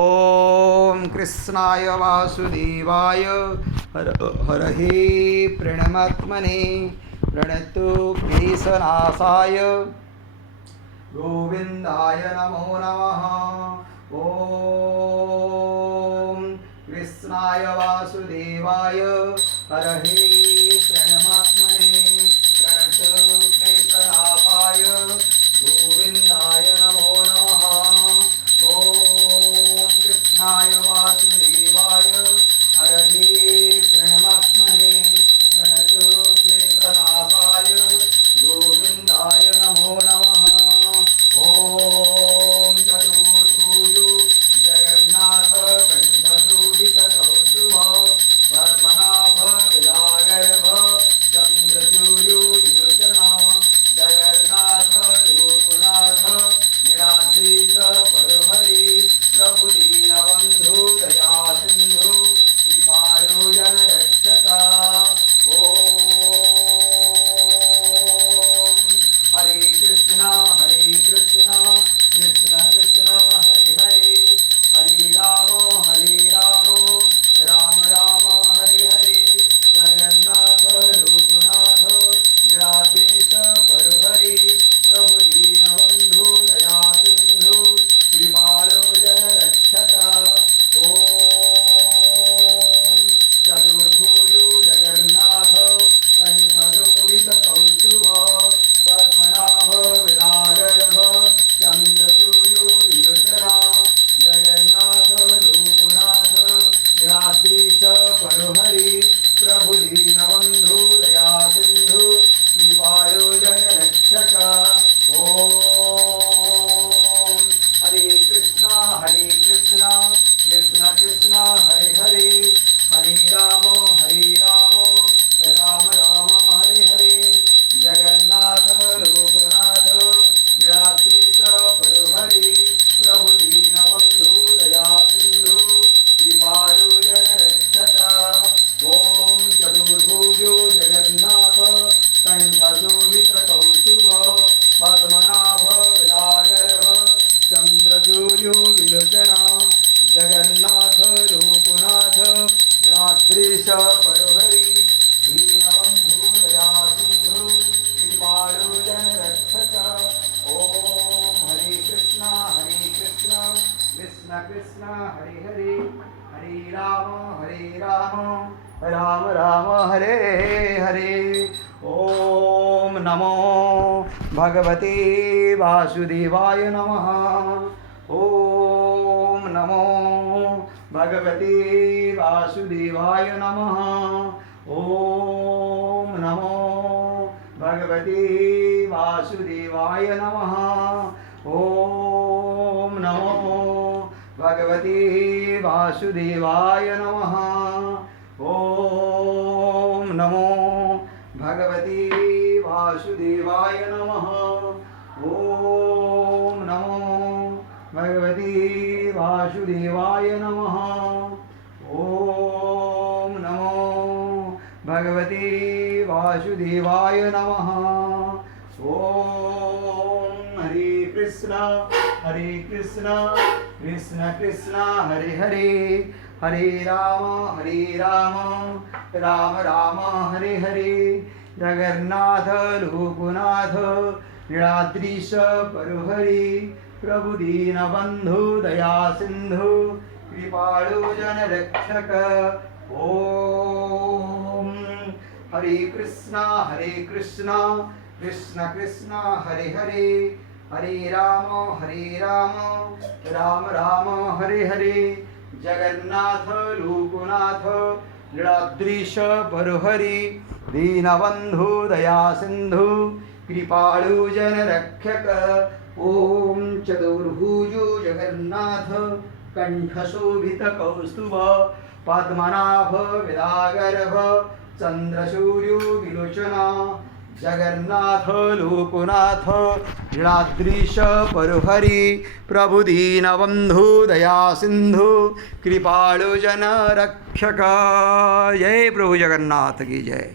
ओम कृष्णाय वासुदेवाय हर हरहे प्रणमात्मने प्रणतो क्लेशनाशाय गोविंदाय नमो नमः। ओम कृष्णाय वासुदेवाय हरहे प्रणमात्मने प्रणतो क्लेशनाशाय गोविंदाय नमो नमः। ओम कृष्णाय वासुदेवाय हरहे प्रणमात्मने प्रणतो क्लेशनाशाय गोविंदाय नमो नमः। ओम चतुर्भुज जगन्नाथ कंठशोभित कौस्तुभ पद्मनाभ विलागर्भ चंद्रसूर्यो विलोचना जगन्नाथ लोकनाथ नीलाद्रीश परहरि प्रभु दीनबंधु दया सिंधु कृपालो जनरक्षका। ओम हरे कृष्णा कृष्ण कृष्ण हरे हरे हरे राम राम राम हरे हरे जगन्नाथ लोकनाथ नीलाद्रीश परहरि प्रभु दीनबंधु दया सिंधु कृपालो जनरक्षका। ओम चतुर्भुजो जगन्नाथ कंठशोभित कौस्तुभ पद्मनाभ विलागर्भ चंद्रसूर्यो विलोचना जगन्नाथ लोकनाथ नीलाद्रीश परहरि प्रभु दीनबंधु दया सिंधु कृपालो जनरक्षका। ओम हरे कृष्णा कृष्ण कृष्ण हरे हरे हरे राम राम राम हरे हरे जगन्नाथ लोकनाथ नीलाद्रीश परहरि प्रभु दीनबंधु दया सिंधु कृपालो जनरक्षका। ओम चतुर्भुजो जगन्नाथ कंठशोभित कौस्तुभ पद्मनाभ विलागर्भ चंद्रसूर्यो विलोचना जगन्नाथ लोकनाथ नीलाद्रीश परहरि दीनबंधु दया सिंधु कृपालो जनरक्षका। ओम हरे कृष्णा कृष्ण कृष्ण हरे हरे हरे राम राम राम हरे हरे। ओम नमो भगवते वासुदेवाय नमः। ओम नमो भगवते वासुदेवाय नमः। ओम नमो भगवते वासुदेवाय नमः। ओम नमो भगवते वासुदेवाय नमः। ओम नमो भगवते वासुदेवाय नमः। ओम नमो भगवते वासुदेवाय नमः। ओम नमो भगवते वासुदेवाय नमः। ओम हरे कृष्ण कृष्ण कृष्ण हरे हरे हरे राम राम राम हरे हरे जगन्नाथ लोकनाथ नीलाद्रीश परहरि प्रभु दीनबंधु दया सिंधु कृपालो जनरक्षक। ओम हरे कृष्ण कृष्ण कृष्ण हरे हरे हरे राम राम राम हरे हरे जगन्नाथ लोकनाथ नीलाद्रीश परहरि दीनबंधु दया सिंधु कृपालो जनरक्षक। ओम चतुर्भुजो जगन्नाथ कंठशोभित कौस्तुभ पद्मनाभ विलागर्भ चंद्रसूर्यो विलोचना जगन्नाथ लोकनाथ नीलाद्रीश परहरि प्रभु दीनबंधु दया सिंधु कृपालो जनरक्षक। जय प्रभु जगन्नाथ की जय।